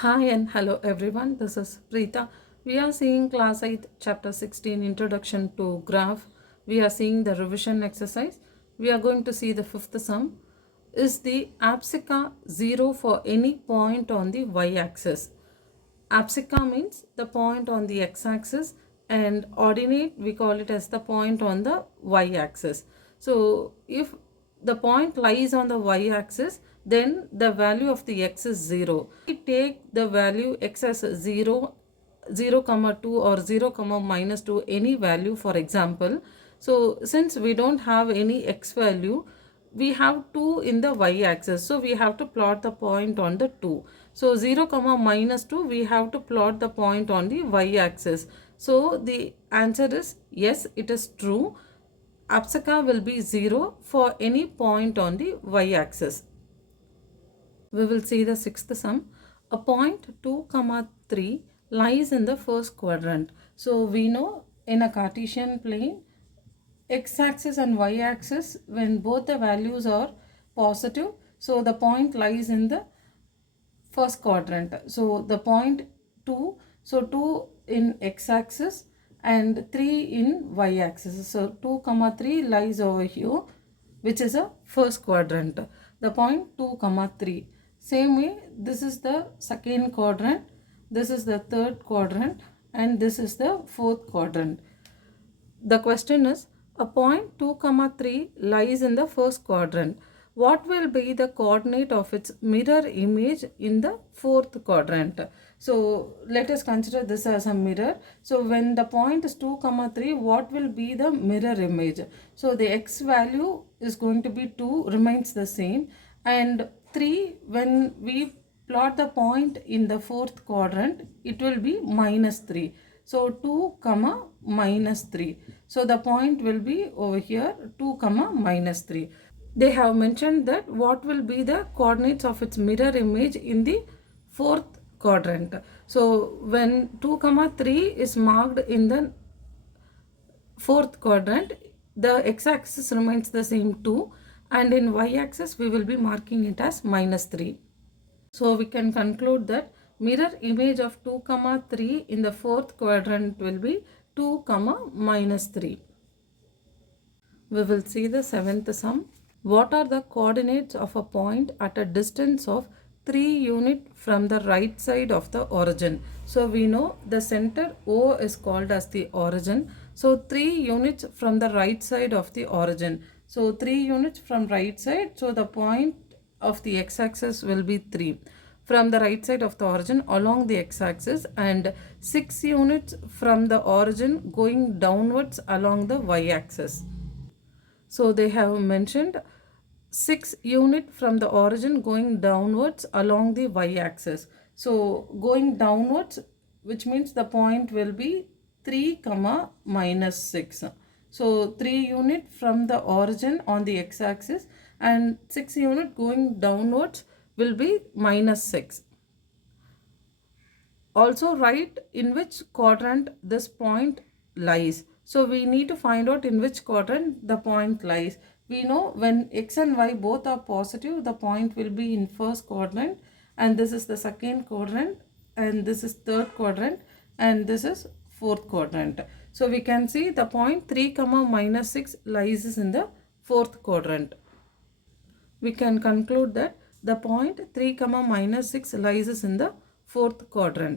Hi and hello everyone, this is Preeta. We are seeing class 8 chapter 16 introduction to graph. We are seeing the revision exercise. We are going to see the fifth sum. Is the abscissa 0 for any point on the y-axis? Abscissa means the point on the x-axis and ordinate we call it as the point on the y-axis. So if the point lies on the y-axis, then the value of the x is 0. We take the value x as 0, 0 comma 2 or 0 comma minus 2, any value for example. So since we don't have any x value, we have 2 in the y-axis. So we have to plot the point on the 2. So 0 comma minus 2, we have to plot the point on the y-axis. So the answer is yes, it is true. Abscissa will be 0 for any point on the y-axis. We will see the sixth sum. A point 2 comma 3 lies in the first quadrant. So we know in a Cartesian plane, x-axis and y-axis, when both the values are positive, so the point lies in the first quadrant. So the point 2, so 2 in x-axis and 3 in y-axis. So 2 comma 3 lies over here, which is a first quadrant. The point 2 comma 3. Same way, this is the second quadrant, this is the third quadrant, and this is the fourth quadrant. The question is, a point 2 comma 3 lies in the first quadrant. What will be the coordinate of its mirror image in the fourth quadrant? So let us consider this as a mirror. So when the point is 2 comma 3, what will be the mirror image? So the x value is going to be 2, remains the same, and 3, when we plot the point in the fourth quadrant, it will be minus 3. So 2 comma minus 3. So the point will be over here 2 comma minus 3. They have mentioned that what will be the coordinates of its mirror image in the fourth quadrant. So when 2 comma 3 is marked in the fourth quadrant, the x-axis remains the same 2, and in y-axis we will be marking it as minus 3. So we can conclude that mirror image of 2 comma 3 in the fourth quadrant will be 2 comma minus 3. We will see the seventh sum. What are the coordinates of a point at a distance of 3 units from the right side of the origin? So we know the center O is called as the origin. So 3 units from the right side of the origin. So 3 units from right side. So the point of the x-axis will be 3 from the right side of the origin along the x-axis, and 6 units from the origin going downwards along the y-axis. So they have mentioned 6 unit from the origin going downwards along the y-axis. So going downwards, which means the point will be 3 comma minus 6. So 3 unit from the origin on the x-axis and 6 unit going downwards will be minus 6. Also write in which quadrant this point lies. So we need to find out in which quadrant the point lies. We know when x and y both are positive, the point will be in first quadrant, and this is the second quadrant, and this is third quadrant, and this is fourth quadrant. So we can see the point 3 comma minus 6 lies in the fourth quadrant. We can conclude that the point 3 comma minus 6 lies in the fourth quadrant.